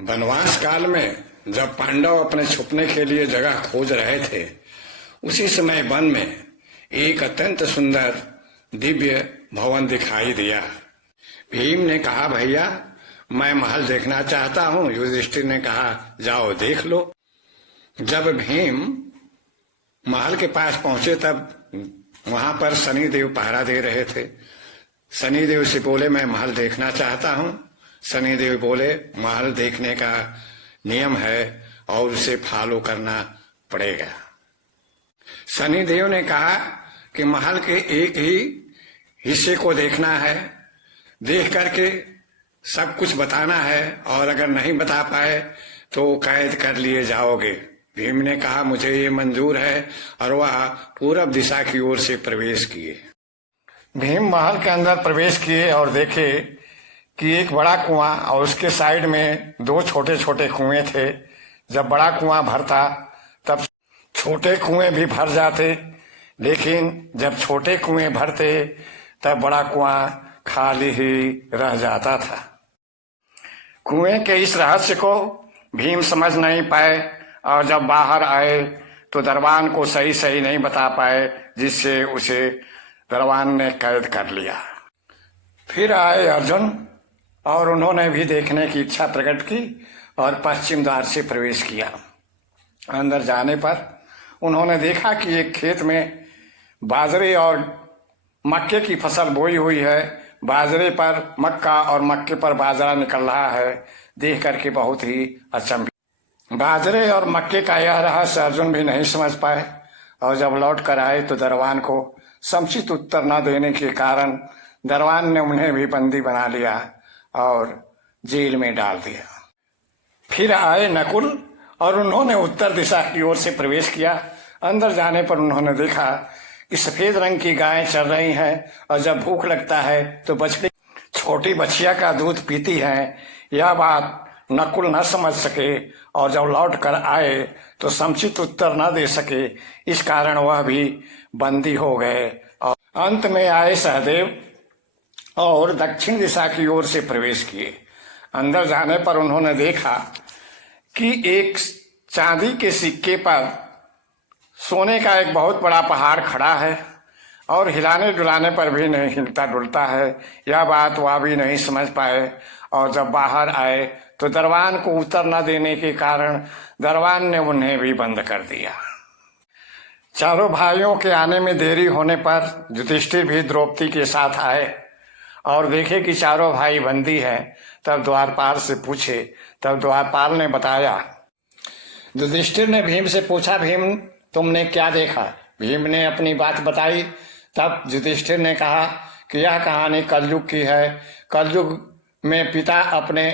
वनवास काल में जब पांडव अपने छुपने के लिए जगह खोज रहे थे, उसी समय वन में एक अत्यंत सुंदर दिव्य भवन दिखाई दिया। भीम ने कहा, भैया मैं महल देखना चाहता हूँ। युधिष्ठिर ने कहा, जाओ देख लो। जब भीम महल के पास पहुंचे तब वहां पर शनिदेव पहरा दे रहे थे। शनिदेव से बोले, मैं महल देखना चाहता हूँ। शनिदेव बोले, महल देखने का नियम है और उसे फॉलो करना पड़ेगा। शनिदेव ने कहा कि महल के एक ही हिस्से को देखना है, देख करके सब कुछ बताना है और अगर नहीं बता पाए तो कैद कर लिए जाओगे। भीम ने कहा, मुझे ये मंजूर है और वह पूरब दिशा की ओर से प्रवेश किए। भीम महल के अंदर प्रवेश किए और देखे कि एक बड़ा कुआं और उसके साइड में दो छोटे छोटे कुएं थे। जब बड़ा कुआं भरता तब छोटे कुएं भी भर जाते, लेकिन जब छोटे कुएं भरते तब बड़ा कुआं खाली ही रह जाता था। कुएं के इस रहस्य को भीम समझ नहीं पाए और जब बाहर आए तो दरबान को सही सही नहीं बता पाए, जिससे उसे दरबान ने कैद कर लिया। फिर आए अर्जुन और उन्होंने भी देखने की इच्छा प्रकट की और पश्चिम द्वार से प्रवेश किया। अंदर जाने पर उन्होंने देखा कि एक खेत में बाजरे और मक्के की फसल बोई हुई है। बाजरे पर मक्का और मक्के पर बाजरा निकल रहा है। देख करके बहुत ही अचंभित। बाजरे और मक्के का यह रहस्य अर्जुन भी नहीं समझ पाए और जब लौट कर आए तो दरबान को समुचित उत्तर न देने के कारण दरबान ने उन्हें भी बंदी बना लिया और जेल में डाल दिया। फिर आए नकुल और उन्होंने उत्तर दिशा की ओर से प्रवेश किया। अंदर जाने पर उन्होंने देखा कि सफेद रंग की गायें चल रही हैं और जब भूख लगता है तो बछड़ी छोटी बछिया का दूध पीती हैं। यह बात नकुल न समझ सके और जब लौट कर आए तो समुचित उत्तर न दे सके, इस कारण वह भी बंदी हो गए। और अंत में आए सहदेव और दक्षिण दिशा की ओर से प्रवेश किए। अंदर जाने पर उन्होंने देखा कि एक चांदी के सिक्के पर सोने का एक बहुत बड़ा पहाड़ खड़ा है और हिलाने डुलाने पर भी नहीं हिलता डुलता है। यह बात वह भी नहीं समझ पाए और जब बाहर आए तो दरबान को उत्तर न देने के कारण दरबान ने उन्हें भी बंद कर दिया। चारों भाइयों के आने में देरी होने पर युधिष्ठिर भी द्रौपदी के साथ आए और देखे कि चारों भाई बंदी हैं। तब द्वारपाल से पूछे, तब द्वारपाल ने बताया। युधिष्ठिर ने भीम से पूछा, भीम तुमने क्या देखा? भीम ने अपनी बात बताई। तब युधिष्ठिर ने कहा कि यह कहानी कलयुग की है। कलयुग में पिता अपने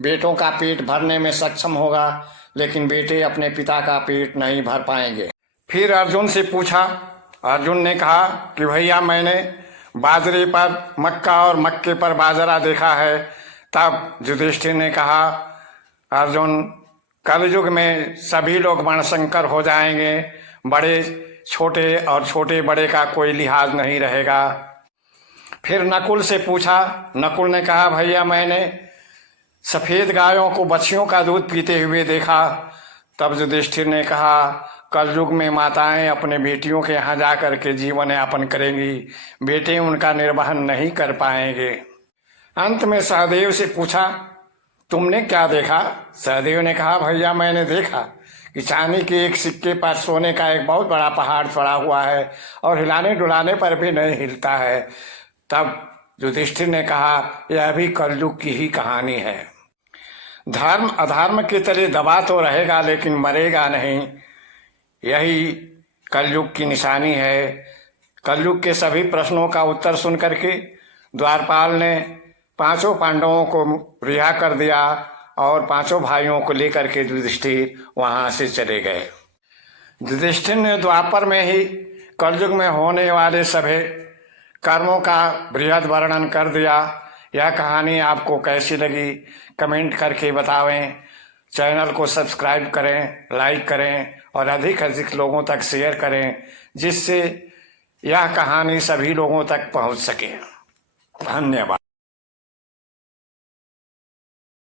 बेटों का पेट भरने में सक्षम होगा, लेकिन बेटे अपने पिता का पेट नहीं भर पाएंगे। फिर अर्जुन से पूछा। अर्जुन ने कहा कि भैया मैंने बाजरे पर मक्का और मक्के पर बाजरा देखा है। तब युधिष्ठिर ने कहा, अर्जुन कलयुग में सभी लोग वर्णशंकर हो जाएंगे, बड़े छोटे और छोटे बड़े का कोई लिहाज नहीं रहेगा। फिर नकुल से पूछा। नकुल ने कहा, भैया मैंने सफेद गायों को बछियों का दूध पीते हुए देखा। तब युधिष्ठिर ने कहा, कलयुग में माताएं अपने बेटियों के यहाँ जाकर के जीवन यापन करेंगी, बेटे उनका निर्वहन नहीं कर पाएंगे। अंत में सहदेव से पूछा, तुमने क्या देखा? सहदेव ने कहा, भैया मैंने देखा कि चांदी के एक सिक्के पर सोने का एक बहुत बड़ा पहाड़ चढ़ा हुआ है और हिलाने डुलाने पर भी नहीं हिलता है। तब युधिष्ठिर ने कहा, यह भी कलयुग की ही कहानी है। धर्म अधर्म के तले दबा तो रहेगा लेकिन मरेगा नहीं, यही कलयुग की निशानी है। कलयुग के सभी प्रश्नों का उत्तर सुन करके द्वारपाल ने पांचों पांडवों को रिहा कर दिया और पांचों भाइयों को लेकर के युधिष्ठिर वहां से चले गए। युधिष्ठिर ने द्वापर में ही कलयुग में होने वाले सभी कर्मों का बृहद वर्णन कर दिया। यह कहानी आपको कैसी लगी कमेंट करके बतावें। चैनल को सब्सक्राइब करें, लाइक करें और अधिक लोगों तक शेयर करें, जिससे यह कहानी सभी लोगों तक पहुंच सके। धन्यवाद।